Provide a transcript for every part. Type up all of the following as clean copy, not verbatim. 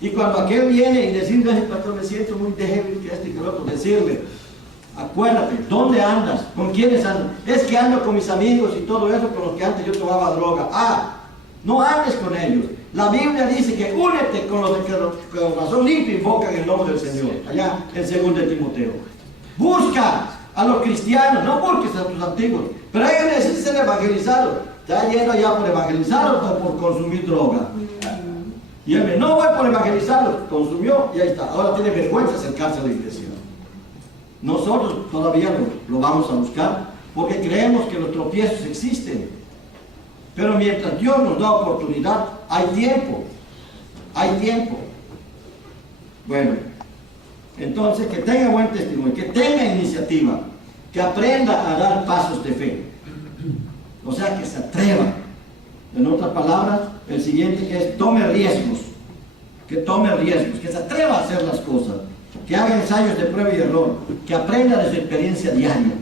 Y cuando aquel viene y decirle, pastor, me siento muy débil, que este y que el otro, decirle, acuérdate, ¿dónde andas? ¿Con quiénes andas? Es que ando con mis amigos y todo eso, con los que antes yo tomaba droga. No andes con ellos. La Biblia dice que únete con los que con corazón limpio invocan el nombre del Señor. Allá en 2 de Timoteo. Busca a los cristianos, no busques a tus antiguos. Pero ellos necesitan ser evangelizados. ¿Está yendo allá por evangelizarlos o por consumir droga? Y él no voy por evangelizarlos, consumió y ahí está. Ahora tiene vergüenza acercarse a la iglesia. Nosotros todavía lo vamos a buscar porque creemos que los tropiezos existen. Pero mientras Dios nos da oportunidad, hay tiempo. Hay tiempo. Bueno, entonces que tenga buen testimonio, que tenga iniciativa, que aprenda a dar pasos de fe. O sea, que se atreva. En otras palabras, el siguiente que es tome riesgos. Que tome riesgos, que se atreva a hacer las cosas. Que haga ensayos de prueba y error. Que aprenda de su experiencia diaria.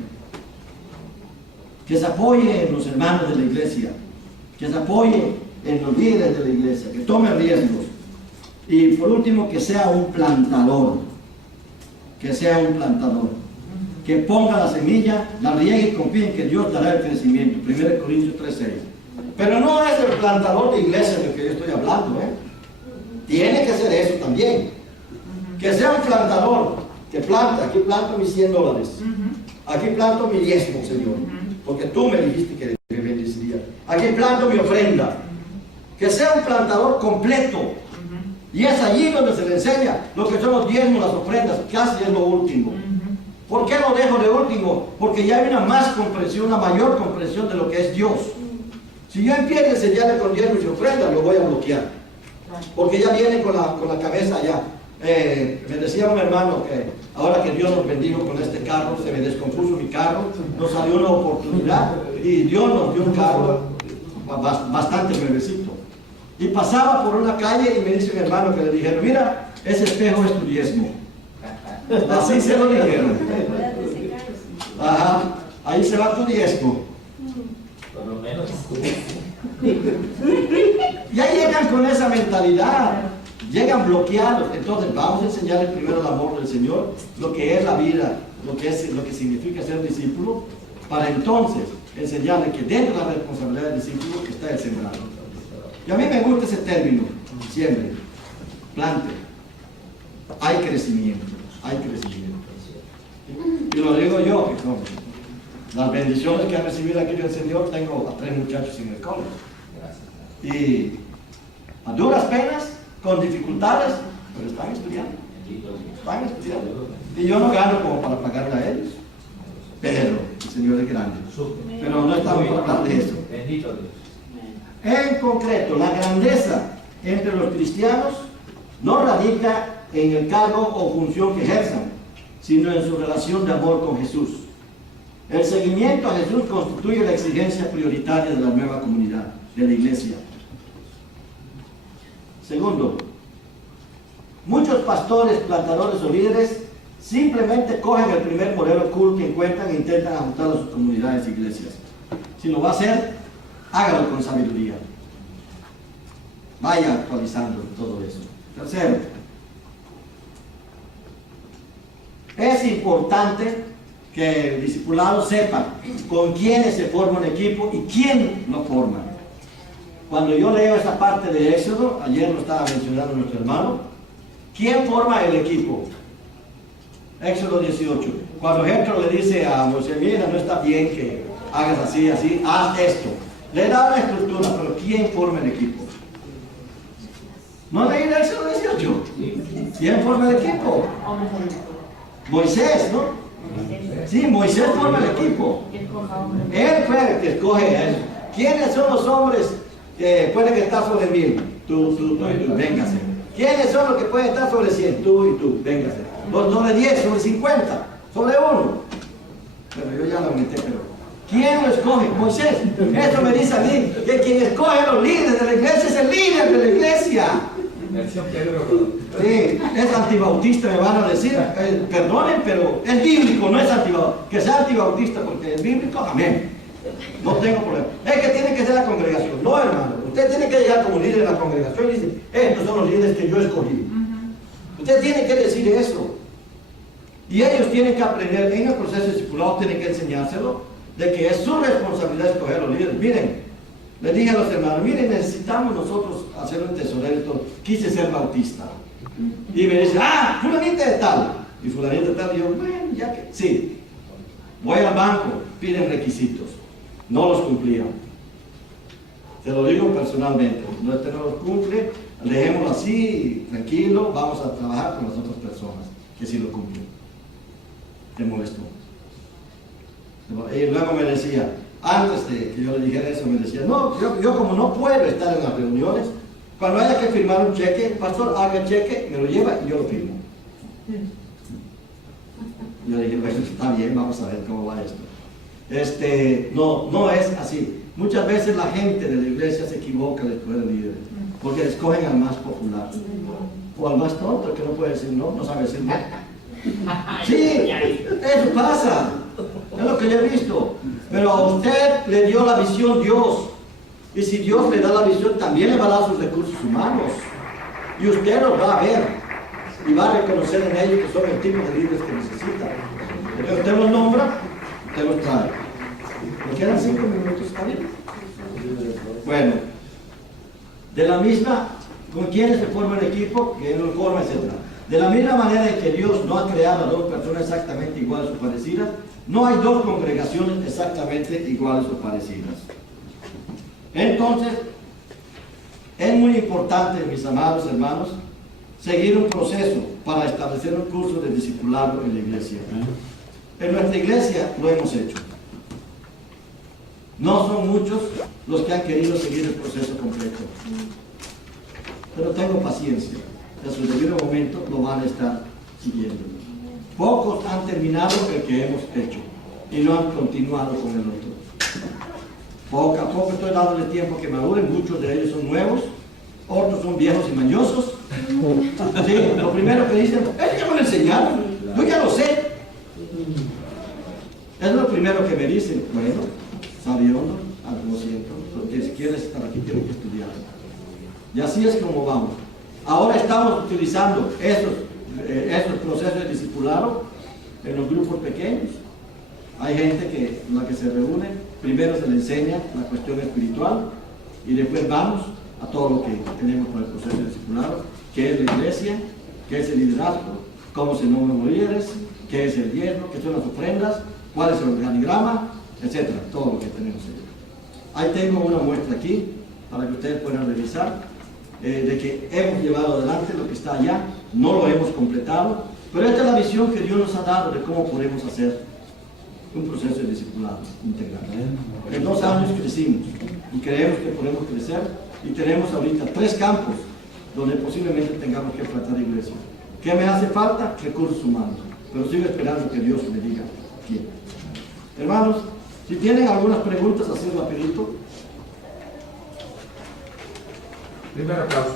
Que se apoye en los hermanos de la iglesia. Que se apoye en los líderes de la iglesia. Que tome riesgos. Y por último, que sea un plantador. Que sea un plantador. Que ponga la semilla, la riegue y confíe en que Dios dará el crecimiento. 1 Corintios 3:6. Pero no es el plantador de iglesia del que yo estoy hablando, Tiene que ser eso también. Que sea un plantador que planta. Aquí planto mis $100. Aquí planto mi diezmo, Señor. Porque tú me dijiste que me bendeciría. Aquí planto mi ofrenda. Que sea un plantador completo. Y es allí donde se le enseña lo que son los diezmos, las ofrendas. Casi es lo último. ¿Por qué lo dejo de último? Porque ya hay una mayor comprensión de lo que es Dios. Si yo empiezo a enseñarle con diezmos y ofrendas, lo voy a bloquear. Porque ya viene con la cabeza allá. Me decía un hermano que ahora que Dios nos bendijo con este carro, se me descompuso mi carro, nos salió una oportunidad y Dios nos dio un carro bastante nuevecito. Y pasaba por una calle y me dice un hermano que le dijeron, mira, ese espejo es tu diezmo. Así se lo dijeron. Ajá, ahí se va tu diezmo. Por lo menos. Ya llegan con esa mentalidad, llegan bloqueados. Entonces vamos a enseñarles primero el amor del Señor, lo que es la vida, lo que significa ser discípulo, para entonces enseñarles que dentro de la responsabilidad del discípulo está el sembrar. Y a mí me gusta ese término, siempre, plante. Hay crecimiento, hay crecimiento. Y lo digo yo, que con las bendiciones que he recibido aquí del Señor, tengo a 3 muchachos en el colegio. Y a duras penas, con dificultades, pero están estudiando. Están estudiando. Y yo no gano como para pagarle a ellos. Pero el Señor es grande. Pero no estamos para hablar de eso. En concreto, la grandeza entre los cristianos no radica en el cargo o función que ejerzan, sino en su relación de amor con Jesús. El seguimiento a Jesús constituye la exigencia prioritaria de la nueva comunidad, de la iglesia. Segundo, muchos pastores, plantadores o líderes simplemente cogen el primer modelo cool que encuentran e intentan ajustar a sus comunidades e iglesias. Si lo va a hacer, hágalo con sabiduría. Vaya actualizando todo eso. Tercero, es importante que el discipulado sepa con quiénes se forma un equipo y quién lo forma. Cuando yo leo esa parte de Éxodo, ayer lo estaba mencionando nuestro hermano, ¿quién forma el equipo? Éxodo 18. Cuando Jetro le dice a Moisés, mira, no está bien que hagas así, así, haz esto. Le da una estructura, pero ¿quién forma el equipo? ¿No leí Éxodo 18? ¿Quién forma el equipo? Moisés, ¿no? Sí, Moisés forma el equipo. Él fue el que escoge a él. ¿Quiénes son los hombres que pueden estar sobre 1000? Tú y tú, véngase. ¿Quiénes son los que pueden estar sobre 100? Tú y tú, véngase. Sobre 10, sobre 50, sobre 1. Bueno, yo ya lo aumenté, pero ¿quién lo escoge? Moisés. Esto me dice a mí que quien escoge a los líderes de la iglesia es el líder de la iglesia. Sí, es antibautista, me van a decir, perdonen, pero es bíblico, no es antibautista. Que sea antibautista porque es bíblico, amén. No tengo problema. Es que tiene que ser la congregación, no, hermano. Usted tiene que llegar como líder de la congregación y decir, estos son los líderes que yo escogí. Usted tiene que decir eso. Y ellos tienen que aprender, en el proceso discipulado tienen que enseñárselo, de que es su responsabilidad escoger a los líderes. Miren, le dije a los hermanos, miren, necesitamos nosotros hacer un tesorero. Quise ser bautista. Y me dice, fulanita de tal. Y fulanita de tal, y yo, bueno, ya que, sí. Voy al banco, piden requisitos. No los cumplían. Te lo digo personalmente. Usted no los cumple, dejémoslo así, tranquilo, vamos a trabajar con las otras personas que sí lo cumplen. Te molestó. Y luego me decía, antes de que yo le dijera eso, me decía, no, yo como no puedo estar en las reuniones, cuando haya que firmar un cheque, pastor, haga el cheque, me lo lleva y yo lo firmo. Yo dije, bueno, está bien, vamos a ver cómo va esto. No es así. Muchas veces la gente de la iglesia se equivoca al escoger líderes, porque escogen al más popular, o al más tonto, que no puede decir no, no sabe decir no. Sí, eso pasa, es lo que yo he visto. Pero a usted le dio la visión Dios, y si Dios le da la visión, también le va a dar sus recursos humanos, y usted los va a ver, y va a reconocer en ellos que son el tipo de líderes que necesita. Entonces usted los nombra, usted los trae. Me quedan 5 minutos, ¿está bien? Bueno, de la misma, ¿con quiénes se forma el equipo? ¿Quién lo forma, etcétera? De la misma manera en que Dios no ha creado a dos personas exactamente iguales o parecidas, no hay dos congregaciones exactamente iguales o parecidas. Entonces, es muy importante, mis amados hermanos, seguir un proceso para establecer un curso de discipulado en la iglesia. En nuestra iglesia lo hemos hecho. No son muchos los que han querido seguir el proceso completo. Pero tengo paciencia. A su debido momento lo van a estar siguiendo. Pocos han terminado el que hemos hecho y no han continuado con el otro. Poco a poco estoy dándole tiempo que maduren. Muchos de ellos son nuevos, otros son viejos y mañosos. Sí, lo primero que dicen, es que me lo enseñaron, yo ya lo sé. Es lo primero que me dicen. Bueno, sabiondo, lo siento, porque si quieres estar aquí tienes que estudiar. Y así es como vamos. Ahora estamos utilizando estos procesos de discipulado en los grupos pequeños. Hay gente que la que se reúne, primero se le enseña la cuestión espiritual y después vamos a todo lo que tenemos con el proceso de discipulado, qué es la iglesia, qué es el liderazgo, cómo se nombran los líderes, qué es el diezmo, qué son las ofrendas, cuál es el organigrama, etcétera, todo lo que tenemos ahí. Ahí tengo una muestra aquí para que ustedes puedan revisar de que hemos llevado adelante lo que está allá, no lo hemos completado, pero esta es la visión que Dios nos ha dado de cómo podemos hacer un proceso de discipulado integral. En 2 años crecimos y creemos que podemos crecer y tenemos ahorita 3 campos donde posiblemente tengamos que plantar iglesia. ¿Qué me hace falta? Recursos humanos, pero sigo esperando que Dios me diga quién. Hermanos, si tienen algunas preguntas, así rapidito. Primer aplauso.